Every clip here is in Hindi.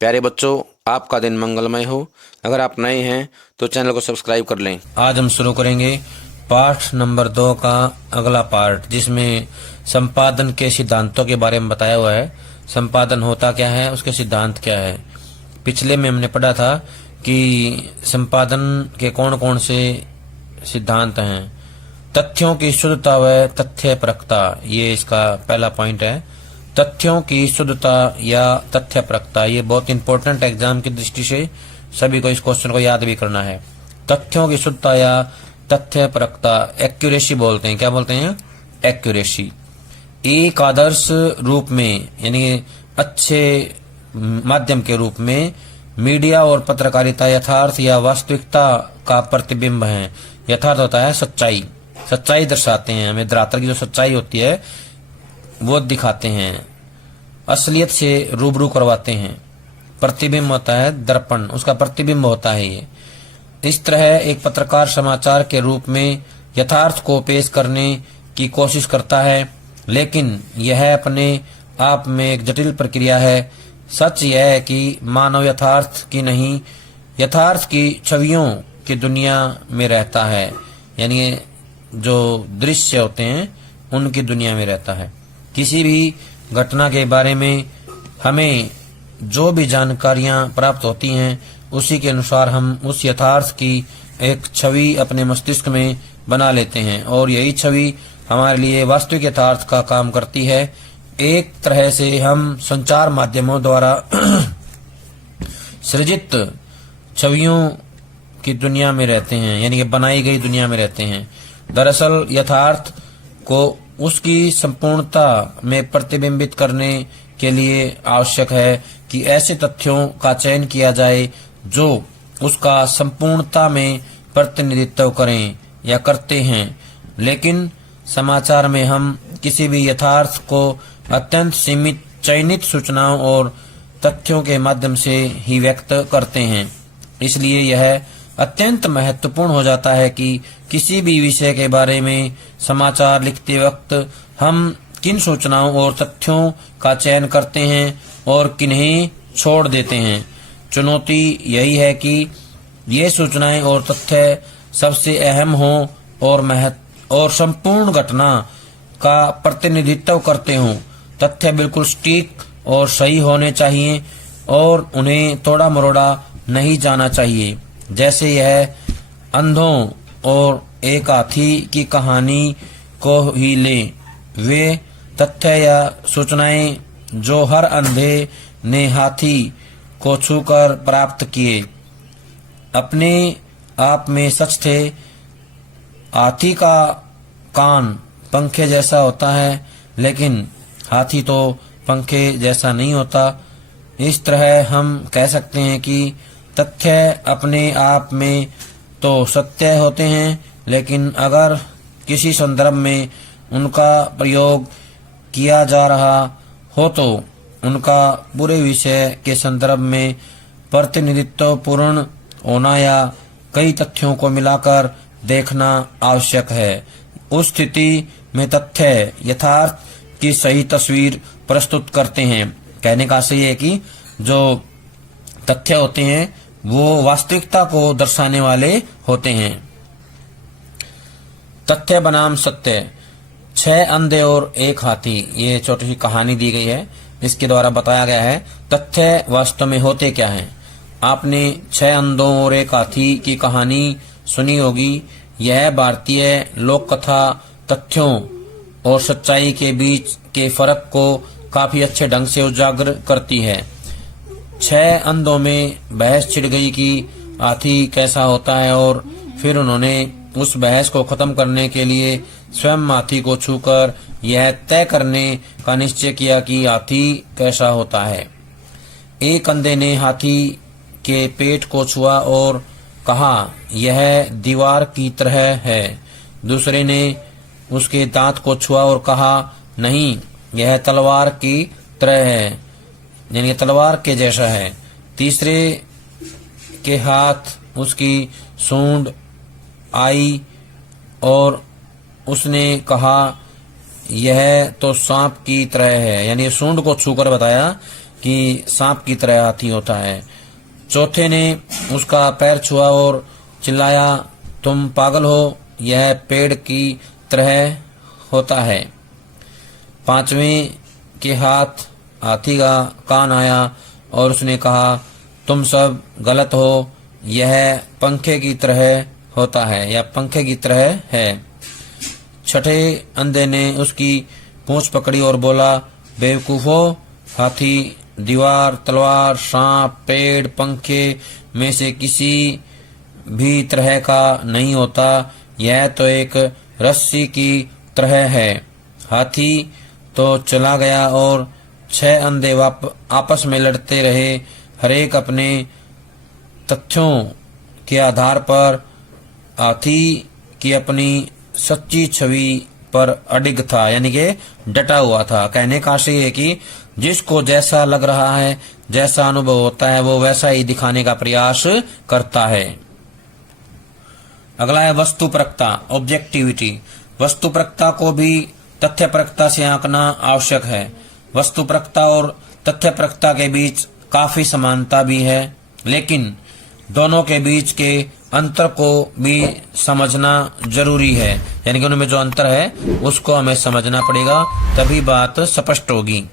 प्यारे बच्चों, आपका दिन मंगलमय हो। अगर आप नए हैं तो चैनल को सब्सक्राइब कर लें। आज हम शुरू करेंगे पाठ नंबर 2 का अगला पार्ट, जिसमें संपादन के सिद्धांतों के बारे में बताया हुआ है। संपादन होता क्या है, उसके सिद्धांत क्या है। पिछले में हमने पढ़ा था कि संपादन के कौन कौन से सिद्धांत हैं। तथ्यों की शुद्धता व तथ्य परखता, ये इसका पहला पॉइंट है। तथ्यों की शुद्धता या तथ्य परखता, ये बहुत इंपॉर्टेंट एग्जाम की दृष्टि से सभी को इस क्वेश्चन को याद भी करना है। तथ्यों की शुद्धता या तथ्य परखता, एक्यूरेसी बोलते हैं। क्या बोलते हैं? एक्यूरेसी। एक आदर्श रूप में यानी अच्छे माध्यम के रूप में मीडिया और पत्रकारिता यथार्थ या वास्तविकता का प्रतिबिंब है। यथार्थ होता है सच्चाई, सच्चाई दर्शाते हैं, हमें धरातल की जो सच्चाई होती है वो दिखाते हैं, असलियत से रूबरू करवाते हैं। प्रतिबिंब होता है दर्पण, उसका प्रतिबिंब होता है ये। इस तरह एक पत्रकार समाचार के रूप में यथार्थ को पेश करने की कोशिश करता है, लेकिन यह अपने आप में एक जटिल प्रक्रिया है। सच यह है कि मानव यथार्थ की नहीं, यथार्थ की छवियों की दुनिया में रहता है, यानी जो दृश्य होते हैं उनकी दुनिया में रहता है। किसी भी घटना के बारे में हमें जो भी जानकारियां प्राप्त होती हैं उसी के अनुसार हम उस यथार्थ की एक छवि अपने मस्तिष्क में बना लेते हैं, और यही छवि हमारे लिए वास्तविक यथार्थ का काम करती है। एक तरह से हम संचार माध्यमों द्वारा सृजित छवियों की दुनिया में रहते हैं, यानी कि बनाई गई दुनिया में रहते हैं। दरअसल यथार्थ को उसकी संपूर्णता में प्रतिबिंबित करने के लिए आवश्यक है कि ऐसे तथ्यों का चयन किया जाए जो उसका संपूर्णता में प्रतिनिधित्व करें या करते हैं। लेकिन समाचार में हम किसी भी यथार्थ को अत्यंत सीमित चयनित सूचनाओं और तथ्यों के माध्यम से ही व्यक्त करते हैं। इसलिए यह अत्यंत महत्वपूर्ण हो जाता है कि किसी भी विषय के बारे में समाचार लिखते वक्त हम किन सूचनाओं और तथ्यों का चयन करते हैं और किन्हें छोड़ देते हैं। चुनौती यही है कि ये सूचनाएं और तथ्य सबसे अहम हों और संपूर्ण घटना का प्रतिनिधित्व करते हों। तथ्य बिल्कुल सटीक और सही होने चाहिए और उन्हें थोड़ा मरोड़ा नहीं जाना चाहिए। जैसे यह अंधों और एक हाथी की कहानी को ही लें। वे तथ्य या सूचनाएं जो हर अंधे ने हाथी को छूकर प्राप्त किए अपने आप में सच थे। हाथी का कान पंखे जैसा होता है, लेकिन हाथी तो पंखे जैसा नहीं होता। इस तरह हम कह सकते हैं कि तथ्य अपने आप में तो सत्य होते हैं, लेकिन अगर किसी संदर्भ में उनका प्रयोग किया जा रहा हो तो उनका पूरे विषय के संदर्भ में प्रतिनिधित्व पूर्ण होना या कई तथ्यों को मिलाकर देखना आवश्यक है। उस स्थिति में तथ्य यथार्थ की सही तस्वीर प्रस्तुत करते हैं। कहने का सही है कि जो तथ्य होते हैं वो वास्तविकता को दर्शाने वाले होते हैं। तथ्य बनाम सत्य। 6 अंधे और एक हाथी, ये छोटी सी कहानी दी गई है। इसके द्वारा बताया गया है तथ्य वास्तव में होते क्या हैं। आपने 6 अंधों और एक हाथी की कहानी सुनी होगी। यह भारतीय लोक कथा तथ्यों और सच्चाई के बीच के फर्क को काफी अच्छे ढंग से उजागर करती है। 6 अंधों में बहस छिड़ गई कि हाथी कैसा होता है, और फिर उन्होंने उस बहस को खत्म करने के लिए स्वयं हाथी को छूकर यह तय करने का निश्चय किया कि हाथी कैसा होता है। एक अंधे ने हाथी के पेट को छुआ और कहा यह दीवार की तरह है। दूसरे ने उसके दांत को छुआ और कहा नहीं, यह तलवार की तरह है, यानी तलवार के जैसा है। तीसरे के हाथ उसकी सूंड आई और उसने कहा यह तो सांप की तरह है, यानी सूंड को छूकर बताया कि सांप की तरह हाथी होता है। चौथे ने उसका पैर छुआ और चिल्लाया, तुम पागल हो, यह पेड़ की तरह होता है। पांचवें के हाथ हाथी का कान आया और उसने कहा, तुम सब गलत हो, यह पंखे की तरह होता है या पंखे की तरह है। छठे अंधे ने उसकी पूंछ पकड़ी और बोला, बेवकूफो, हाथी दीवार, तलवार, सांप, पेड़, पंखे में से किसी भी तरह का नहीं होता, यह तो एक रस्सी की तरह है। हाथी तो चला गया और 6 अंधे आपस में लड़ते रहे, हरेक अपने तथ्यों के आधार पर हाथी की अपनी सच्ची छवि पर अडिग था, यानी कि डटा हुआ था। कहने का आशय है कि जिसको जैसा लग रहा है, जैसा अनुभव होता है, वो वैसा ही दिखाने का प्रयास करता है। अगला है वस्तुपरकता, ऑब्जेक्टिविटी। वस्तुपरकता को भी तथ्यपरकता से आंकना आवश्यक है। वस्तुपरकता और तथ्यपरकता के बीच काफी समानता भी है, लेकिन दोनों के बीच के अंतर को भी समझना जरूरी है, यानी कि उनमें जो अंतर है उसको हमें समझना पड़ेगा, तभी बात स्पष्ट होगी।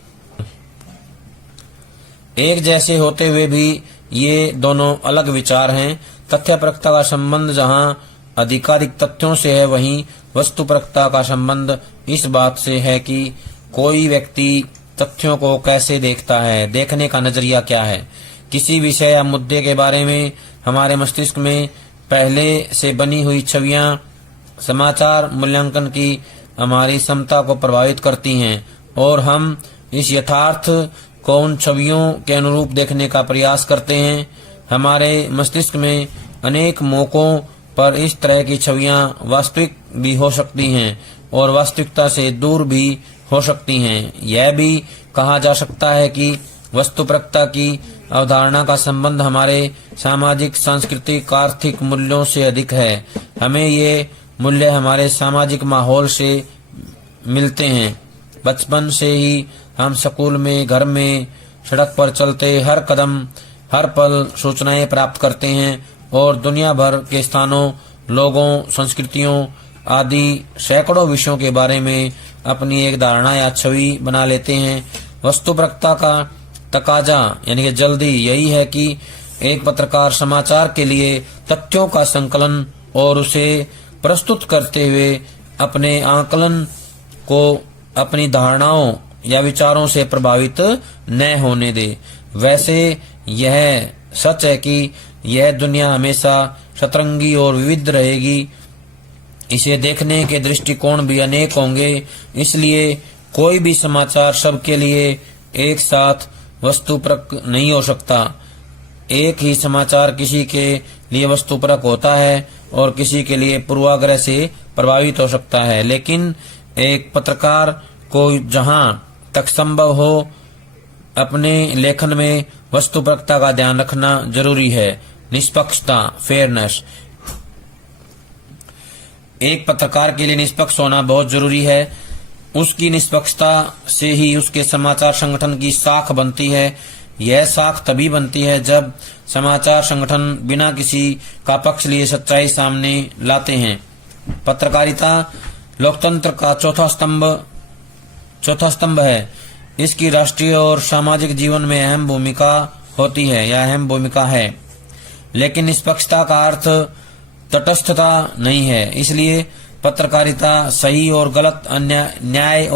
एक जैसे होते हुए भी ये दोनों अलग विचार हैं। तथ्यपरकता का संबंध जहां आधिकारिक तथ्यों से है, वहीं वस्तुपरकता का संबंध इस बात से है कि कोई व्यक्ति तथ्यों को कैसे देखता है, देखने का नजरिया क्या है। किसी विषय या मुद्दे के बारे में हमारे मस्तिष्क में पहले से बनी हुई छवियां समाचार मूल्यांकन की हमारी क्षमता को प्रभावित करती हैं और हम इस यथार्थ को उन छवियों के अनुरूप देखने का प्रयास करते हैं। हमारे मस्तिष्क में अनेक मौकों पर इस तरह की छवियां वास्तविक भी हो सकती हैं और वास्तविकता से दूर भी हो सकती हैं। यह भी कहा जा सकता है कि वस्तुपरकता की अवधारणा का संबंध हमारे सामाजिक, सांस्कृतिक, आर्थिक मूल्यों से अधिक है। हमें ये मूल्य हमारे सामाजिक माहौल से मिलते हैं। बचपन से ही हम स्कूल में, घर में, सड़क पर चलते हर कदम, हर पल सूचनाएं प्राप्त करते हैं और दुनिया भर के स्थानों, लोगों, संस्कृतियों आदि सैकड़ों विषयों के बारे में अपनी एक धारणा या छवि बना लेते हैं। वस्तुपरकता का तकाजा यानी कि जल्दी यही है कि एक पत्रकार समाचार के लिए तथ्यों का संकलन और उसे प्रस्तुत करते हुए अपने आकलन को अपनी धारणाओं या विचारों से प्रभावित न होने दे। वैसे यह सच है कि यह दुनिया हमेशा सतरंगी और विविध रहेगी। इसे देखने के दृष्टिकोण भी अनेक होंगे, इसलिए कोई भी समाचार सबके लिए एक साथ वस्तुपरक नहीं हो सकता। एक ही समाचार किसी के लिए वस्तुपरक होता है और किसी के लिए पूर्वाग्रह से प्रभावित हो सकता है, लेकिन एक पत्रकार को जहां तक संभव हो अपने लेखन में वस्तुपरकता का ध्यान रखना जरूरी है। निष्पक्षता, फेयरनेस। एक पत्रकार के लिए निष्पक्ष होना बहुत जरूरी है। उसकी निष्पक्षता से ही उसके समाचार संगठन की साख बनती है। यह साख तभी बनती है जब समाचार संगठन बिना किसी का पक्ष लिए सच्चाई सामने लाते हैं। पत्रकारिता लोकतंत्र का चौथा स्तंभ है। इसकी राष्ट्रीय और सामाजिक जीवन में अहम भूमिका होती है या अहम भूमिका है, लेकिन निष्पक्षता का अर्थ तटस्थता नहीं है। इसलिए पत्रकारिता सही और गलत, अन्याय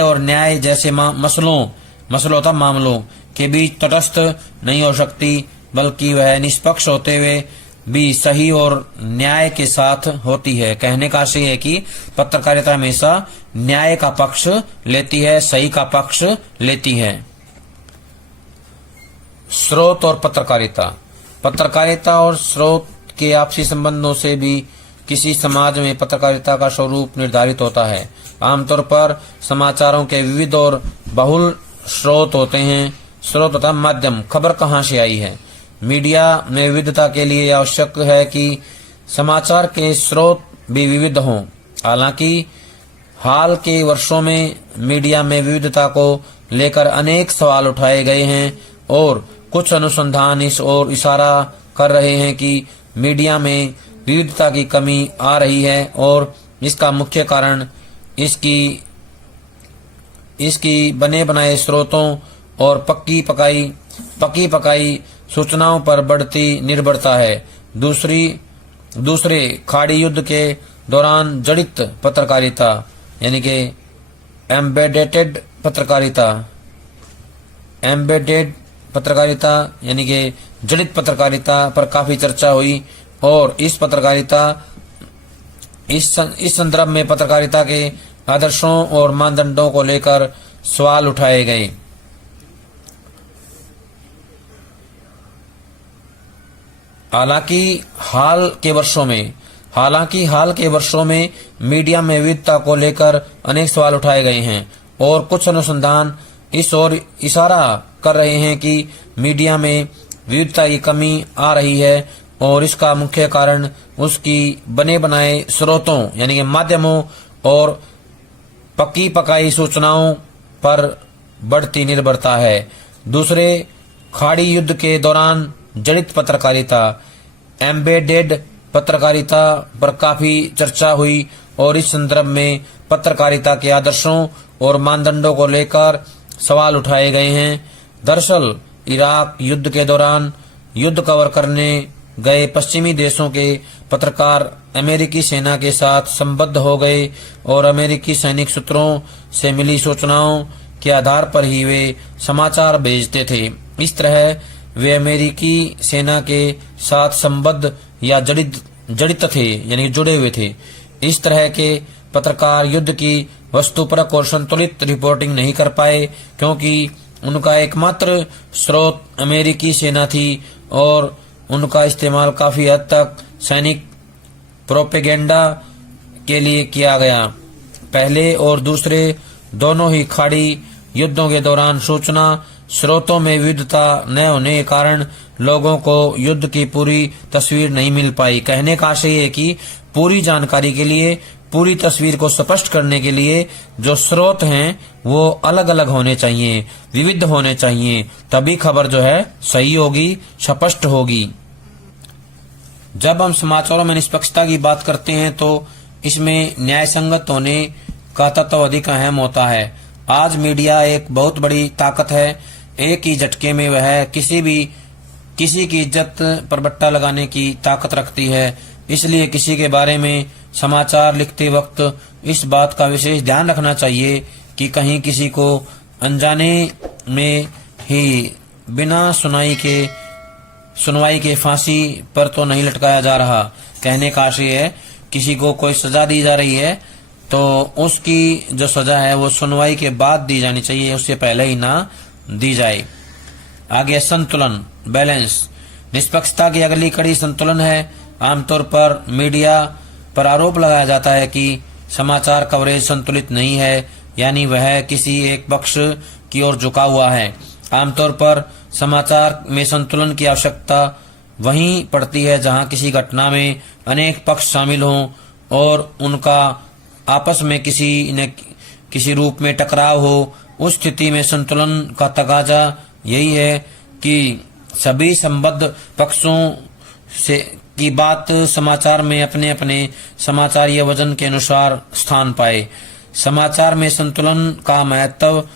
और न्याय जैसे मामलों के बीच तटस्थ नहीं हो सकती, बल्कि वह निष्पक्ष होते हुए भी सही और न्याय के साथ होती है। कहने का आशय है कि पत्रकारिता हमेशा न्याय का पक्ष लेती है, सही का पक्ष लेती है। स्रोत और पत्रकारिता और स्रोत के आपसी संबंधों से भी किसी समाज में पत्रकारिता का स्वरूप निर्धारित होता है। आमतौर पर समाचारों के विविध और बहुल स्रोत होते हैं। स्रोत तथा माध्यम, खबर कहाँ से आई है। मीडिया में विविधता के लिए आवश्यक है कि समाचार के स्रोत भी विविध हों। हालांकि हाल के वर्षों में मीडिया में विविधता को लेकर अनेक सवाल उठाए गए हैं और कुछ अनुसंधान इस ओर इशारा कर रहे हैं कि मीडिया में विविधता की कमी आ रही है और इसका मुख्य कारण इसकी बने बनाए स्रोतों और पक्की पकाई सूचनाओं पर बढ़ती निर्भरता है। दूसरे खाड़ी युद्ध के दौरान जड़ित पत्रकारिता यानी कि एम्बेडेड पत्रकारिता यानी कि जड़ित पत्रकारिता पर काफी चर्चा हुई और इस संदर्भ में पत्रकारिता के आदर्शों और मानदंडों को लेकर सवाल उठाए गए। हालांकि हाल के वर्षों में मीडिया में विविधता को लेकर अनेक सवाल उठाए गए हैं और कुछ अनुसंधान इस ओर इशारा कर रहे हैं कि मीडिया में विविधता की कमी आ रही है और इसका मुख्य कारण उसकी बने बनाए स्रोतों यानी कि माध्यमों और पक्की पकाई सूचनाओं पर बढ़ती निर्भरता है। दूसरे खाड़ी युद्ध के दौरान जड़ित पत्रकारिता एम्बेडेड पत्रकारिता पर काफी चर्चा हुई और इस संदर्भ में पत्रकारिता के आदर्शों और मानदंडों को लेकर सवाल उठाए गए हैं। दरअसल इराक युद्ध के दौरान युद्ध कवर करने गए पश्चिमी देशों के पत्रकार अमेरिकी सेना के साथ संबद्ध हो गए और अमेरिकी सैनिक सूत्रों से मिली सूचनाओं के आधार पर ही वे समाचार भेजते थे। इस तरह वे अमेरिकी सेना के साथ संबद्ध या जड़ित थे यानी जुड़े हुए थे। इस तरह के पत्रकार युद्ध की वस्तुपरक और संतुलित रिपोर्टिंग नहीं कर पाए क्योंकि उनका एकमात्र स्रोत अमेरिकी सेना थी और उनका इस्तेमाल काफी हद तक सैनिक प्रोपेगेंडा के लिए किया गया। पहले और दूसरे दोनों ही खाड़ी युद्धों के दौरान सूचना स्रोतों में विविधता न होने के कारण लोगों को युद्ध की पूरी तस्वीर नहीं मिल पाई। कहने का आशय है कि पूरी जानकारी के लिए, पूरी तस्वीर को स्पष्ट करने के लिए जो स्रोत हैं वो अलग अलग होने चाहिए, विविध होने चाहिए, तभी खबर जो है सही होगी, स्पष्ट होगी। जब हम समाचारों में निष्पक्षता की बात करते हैं तो इसमें न्यायसंगत होने का तत्व अधिक अहम होता है। आज मीडिया एक बहुत बड़ी ताकत है। एक ही झटके में वह किसी की इज्जत पर बट्टा लगाने की ताकत रखती है। इसलिए किसी के बारे में समाचार लिखते वक्त इस बात का विशेष ध्यान रखना चाहिए कि कहीं किसी को अनजाने में ही बिना सुनवाई के फांसी पर तो नहीं लटकाया जा रहा। कहने का आशय है किसी को कोई सजा दी जा रही है तो उसकी जो सजा है वो सुनवाई के बाद दी जानी चाहिए, उससे पहले ही ना दी जाए। आगे संतुलन, बैलेंस। निष्पक्षता की अगली कड़ी संतुलन है। आमतौर पर मीडिया पर आरोप लगाया जाता है कि समाचार कवरेज संतुलित नहीं है, यानी वह किसी एक पक्ष की ओर झुका हुआ है। आमतौर पर समाचार में संतुलन की आवश्यकता वहीं पड़ती है जहां किसी घटना में अनेक पक्ष शामिल हों और उनका आपस में किसी रूप में टकराव हो। उस स्थिति में संतुलन का तकाजा यही है कि सभी संबद्ध पक्षों की बात समाचार में अपने अपने समाचारीय वजन के अनुसार स्थान पाए। समाचार में संतुलन का महत्व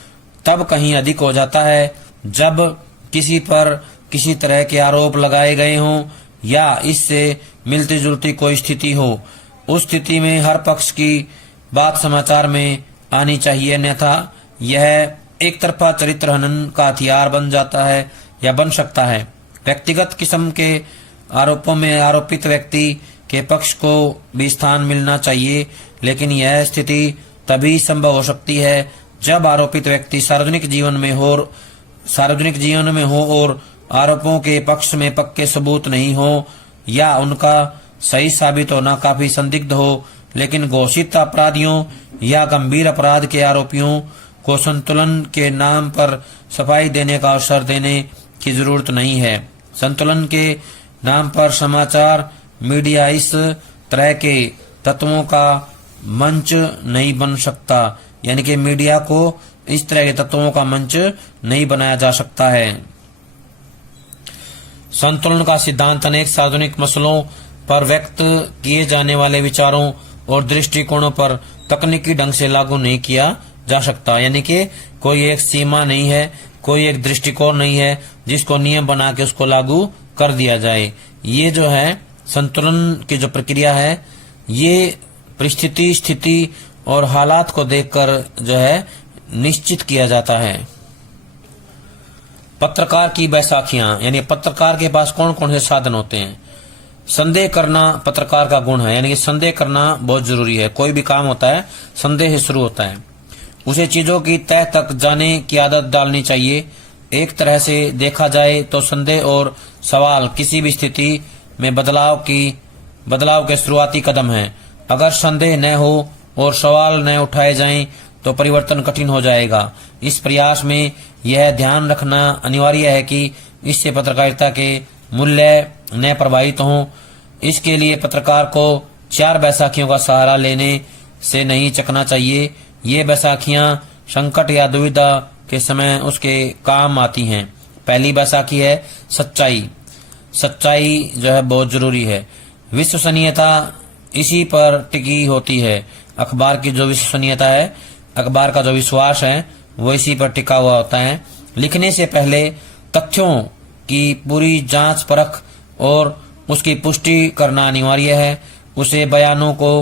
तब कहीं अधिक हो जाता है जब किसी पर किसी तरह के आरोप लगाए गए हों या इससे मिलती जुलती कोई स्थिति हो। उस स्थिति में हर पक्ष की बात समाचार में आनी चाहिए, अन्यथा यह एक तरफा चरित्र हनन का हथियार बन जाता है या बन सकता है। व्यक्तिगत किस्म के आरोपों में आरोपित व्यक्ति के पक्ष को भी स्थान मिलना चाहिए, लेकिन यह स्थिति तभी संभव हो सकती है जब आरोपित व्यक्ति सार्वजनिक जीवन में हो और आरोपों के पक्ष में पक्के सबूत नहीं हो या उनका सही साबित होना काफी संदिग्ध हो। लेकिन घोषित अपराधियों या गंभीर अपराध के आरोपियों को संतुलन के नाम पर सफाई देने का अवसर देने की जरूरत नहीं है। संतुलन के नाम पर समाचार मीडिया इस तरह के तत्वों का मंच नहीं बन सकता, यानी कि मीडिया को इस तरह के तत्वों का मंच नहीं बनाया जा सकता है। संतुलन का सिद्धांत अनेक सार्वजनिक मसलों पर व्यक्त किए जाने वाले विचारों और दृष्टिकोणों पर तकनीकी ढंग से लागू नहीं किया जा सकता, यानी कि कोई एक सीमा नहीं है, कोई एक दृष्टिकोण नहीं है जिसको नियम बना के उसको लागू कर दिया जाए। ये जो है संतुलन की जो प्रक्रिया है, ये परिस्थिति, स्थिति और हालात को देखकर जो है निश्चित किया जाता है। पत्रकार की बैसाखियां, यानी पत्रकार के पास कौन कौन से साधन होते हैं। संदेह करना पत्रकार का गुण है, यानी कि संदेह करना बहुत जरूरी है। कोई भी काम होता है संदेह से शुरू होता है। उसे चीजों की तह तक जाने की आदत डालनी चाहिए। एक तरह से देखा जाए तो संदेह और सवाल किसी भी स्थिति में बदलाव के शुरुआती कदम है। अगर संदेह न हो और सवाल न उठाए जाएं तो परिवर्तन कठिन हो जाएगा। इस प्रयास में यह ध्यान रखना अनिवार्य है कि इससे पत्रकारिता के मूल्य न प्रभावित हों। इसके लिए पत्रकार को 4 बैसाखियों का सहारा लेने से नहीं चकना चाहिए। ये बैसाखियां संकट या दुविधा के समय उसके काम आती हैं। पहली बैसाखी है सच्चाई। सच्चाई जो है बहुत जरूरी है। विश्वसनीयता इसी पर टिकी होती है। अखबार की जो विश्वसनीयता है, अखबार का जो विश्वास है, वो इसी पर टिका हुआ होता है। लिखने से पहले तथ्यों की पूरी जांच परख और उसकी पुष्टि करना अनिवार्य है। उसे बयानों को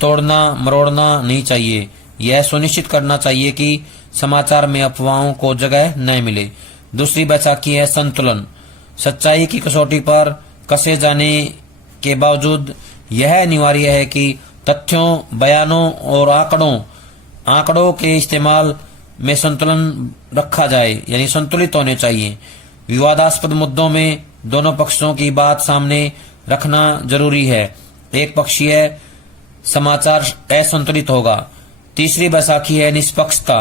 तोड़ना मरोड़ना नहीं चाहिए। यह सुनिश्चित करना चाहिए कि समाचार में अफवाहों को जगह न मिले। दूसरी बैसाखी है संतुलन। सच्चाई की कसौटी पर कसे जाने के बावजूद यह अनिवार्य है कि तथ्यों, बयानों और आंकड़ों के इस्तेमाल में संतुलन रखा जाए, यानी संतुलित होने चाहिए। विवादास्पद मुद्दों में दोनों पक्षों की बात सामने रखना जरूरी है। एक पक्षीय समाचार असंतुलित होगा। तीसरी बैसाखी है निष्पक्षता,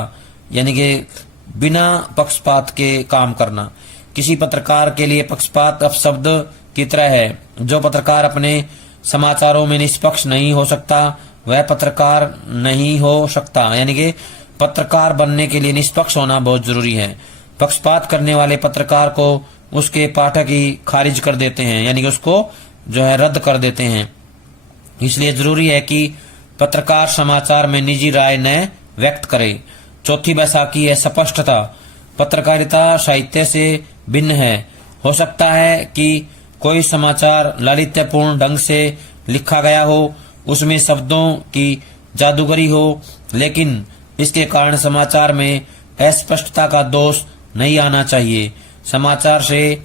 यानी कि बिना पक्षपात के काम करना। किसी पत्रकार के लिए पक्षपात अपशब्द की तरह है। जो पत्रकार अपने समाचारों में निष्पक्ष नहीं हो सकता वह पत्रकार नहीं हो सकता, यानी कि पत्रकार बनने के लिए निष्पक्ष होना बहुत जरूरी है। पक्षपात करने वाले पत्रकार को उसके पाठक ही खारिज कर देते हैं, यानी कि उसको जो है रद्द कर देते हैं। इसलिए जरूरी है कि पत्रकार समाचार में निजी राय न व्यक्त करे। चौथी बैसाखी है स्पष्टता। पत्रकारिता साहित्य से भिन्न है। हो सकता है कि कोई समाचार लालित्यपूर्ण ढंग से लिखा गया हो, उसमें शब्दों की जादूगरी हो, लेकिन इसके कारण समाचार में अस्पष्टता का दोष नहीं आना चाहिए। समाचार से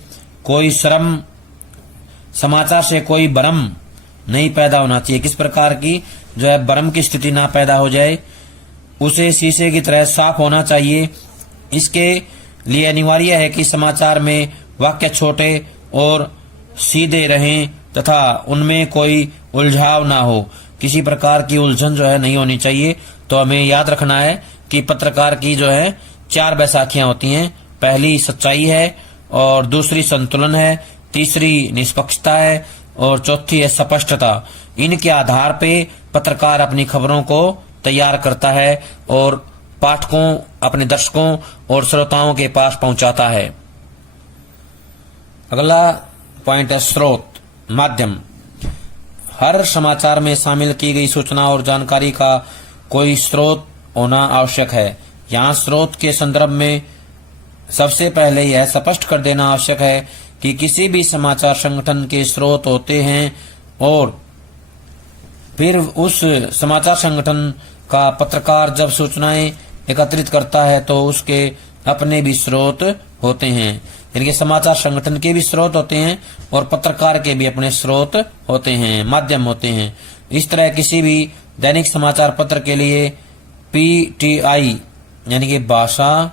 कोई भ्रम नहीं पैदा होना चाहिए। किस प्रकार की जो है भ्रम की स्थिति ना पैदा हो जाए। उसे शीशे की तरह साफ होना चाहिए। इसके लिए अनिवार्य है कि समाचार में वाक्य छोटे और सीधे रहें तथा उनमें कोई उलझाव ना हो। किसी प्रकार की उलझन जो है नहीं होनी चाहिए। तो हमें याद रखना है कि पत्रकार की जो है 4 बैसाखियां होती हैं। पहली सच्चाई है, और दूसरी संतुलन है, तीसरी निष्पक्षता है, और चौथी है स्पष्टता। इनके आधार पे पत्रकार अपनी खबरों को तैयार करता है और पाठकों, अपने दर्शकों और श्रोताओं के पास पहुंचाता है। अगला पॉइंट है स्रोत, माध्यम। हर समाचार में शामिल की गई सूचना और जानकारी का कोई स्रोत होना आवश्यक है। यहाँ स्रोत के संदर्भ में सबसे पहले यह स्पष्ट कर देना आवश्यक है कि किसी भी समाचार संगठन के स्रोत होते हैं और फिर उस समाचार संगठन का पत्रकार जब सूचनाएं एकत्रित करता है तो उसके अपने भी स्रोत होते हैं। यानी कि समाचार संगठन के भी स्रोत होते हैं और पत्रकार के भी अपने स्रोत होते हैं, माध्यम होते हैं। इस तरह किसी भी दैनिक समाचार पत्र के लिए PTI यानी कि भाषा,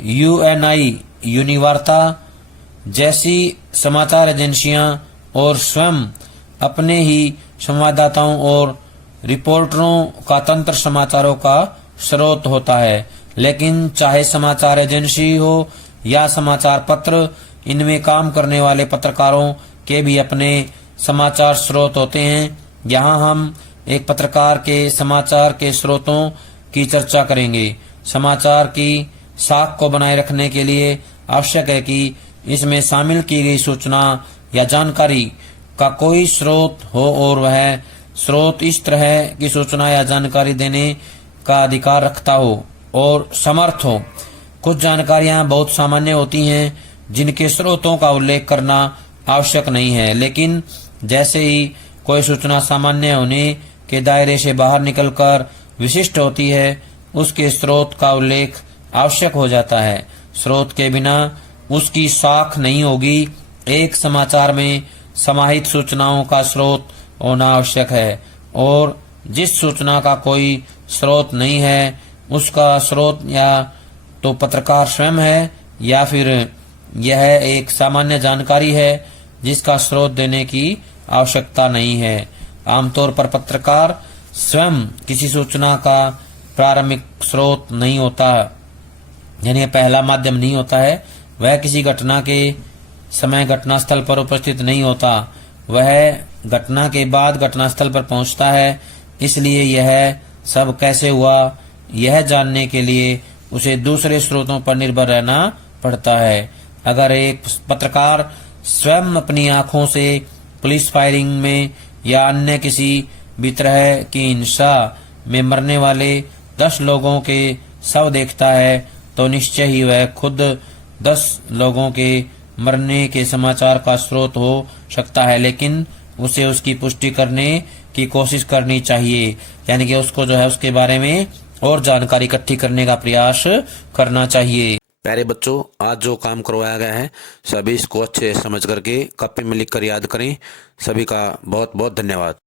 UNI यूनिवार्ता जैसी समाचार एजेंसियां और स्वयं अपने ही संवाददाताओं और रिपोर्टरों का तंत्र समाचारों का स्रोत होता है। लेकिन चाहे समाचार एजेंसी हो या समाचार पत्र, इनमें काम करने वाले पत्रकारों के भी अपने समाचार स्रोत होते हैं। यहाँ हम एक पत्रकार के समाचार के स्रोतों की चर्चा करेंगे। समाचार की साख को बनाए रखने के लिए आवश्यक है कि इसमें शामिल की गई सूचना या जानकारी का कोई स्रोत हो और वह स्रोत इस तरह की सूचना या जानकारी देने का अधिकार रखता हो और समर्थ हो। कुछ जानकारियां बहुत सामान्य होती हैं जिनके स्रोतों का उल्लेख करना आवश्यक नहीं है, लेकिन जैसे ही कोई सूचना सामान्य होने के दायरे से बाहर निकलकर विशिष्ट होती है, उसके स्रोत का उल्लेख आवश्यक हो जाता है। स्रोत के बिना उसकी साख नहीं होगी। एक समाचार में समाहित सूचनाओं का स्रोत होना आवश्यक है और जिस सूचना का कोई स्रोत नहीं है उसका स्रोत या तो पत्रकार स्वयं है या फिर यह एक सामान्य जानकारी है जिसका स्रोत देने की आवश्यकता नहीं है। आमतौर पर पत्रकार स्वयं किसी सूचना का प्रारंभिक स्रोत नहीं होता, यानी पहला माध्यम नहीं होता है। वह किसी घटना के समय घटनास्थल पर उपस्थित नहीं होता, वह घटना के बाद घटनास्थल पर पहुंचता है। इसलिए यह सब कैसे हुआ यह जानने के लिए उसे दूसरे स्रोतों पर निर्भर रहना पड़ता है। अगर एक पत्रकार स्वयं अपनी आंखों से पुलिस फायरिंग में या अन्य किसी भी तरह की हिंसा में मरने वाले 10 लोगों के शव देखता है तो निश्चय ही वह खुद 10 लोगों के मरने के समाचार का स्रोत हो सकता है, लेकिन उसे उसकी पुष्टि करने की कोशिश करनी चाहिए, यानी कि उसको जो है उसके बारे में और जानकारी इकट्ठी करने का प्रयास करना चाहिए। प्यारे बच्चों, आज जो काम करवाया गया है सभी इसको अच्छे समझ करके कॉपी में लिख कर याद करें। सभी का बहुत बहुत धन्यवाद।